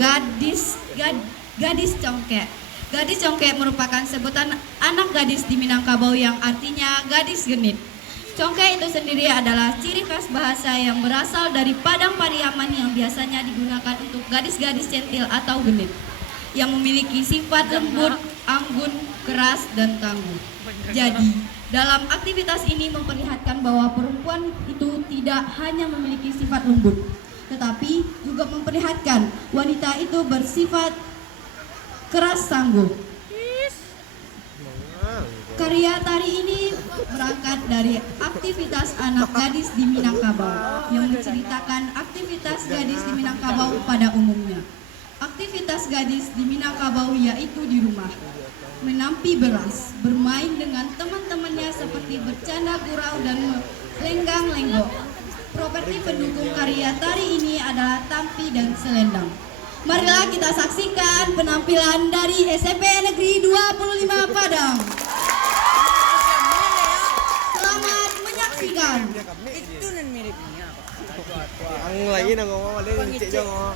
gadis congkek. Gadis congkek merupakan sebutan anak gadis di Minangkabau yang artinya gadis genit. Congkek itu sendiri adalah ciri khas bahasa yang berasal dari Padang Pariaman yang biasanya digunakan untuk gadis-gadis centil atau genit yang memiliki sifat lembut, anggun, keras, dan tangguh. Jadi, dalam aktivitas ini memperlihatkan bahwa perempuan itu tidak hanya memiliki sifat lembut, tetapi juga memperlihatkan wanita itu bersifat keras tangguh. Karya tari ini berangkat dari aktivitas anak gadis di Minangkabau yang menceritakan aktivitas gadis di Minangkabau pada umumnya. Aktivitas gadis di Minangkabau yaitu di rumah, menampi beras, bermain dengan teman-temannya seperti bercanda gurau dan lenggang-lenggok. Properti pendukung karya tari ini adalah tampi dan selendang. Marilah kita saksikan penampilan dari SMP Negeri 25 Padang. Selamat menyaksikan. Itu nan miripnya. Ang lagi na ngomong ada yang cek jangan.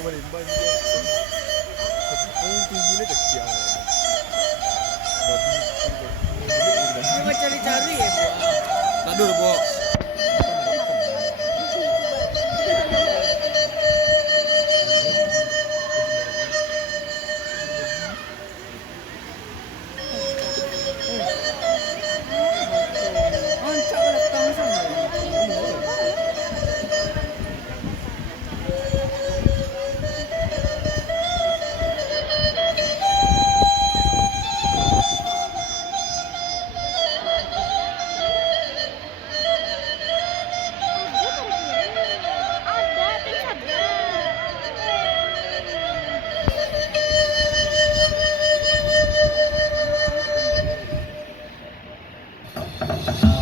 Kemarin banjir. Ang tingginya kecil. Coba cari-cari ya, Bu. Tadur, Bu. Ada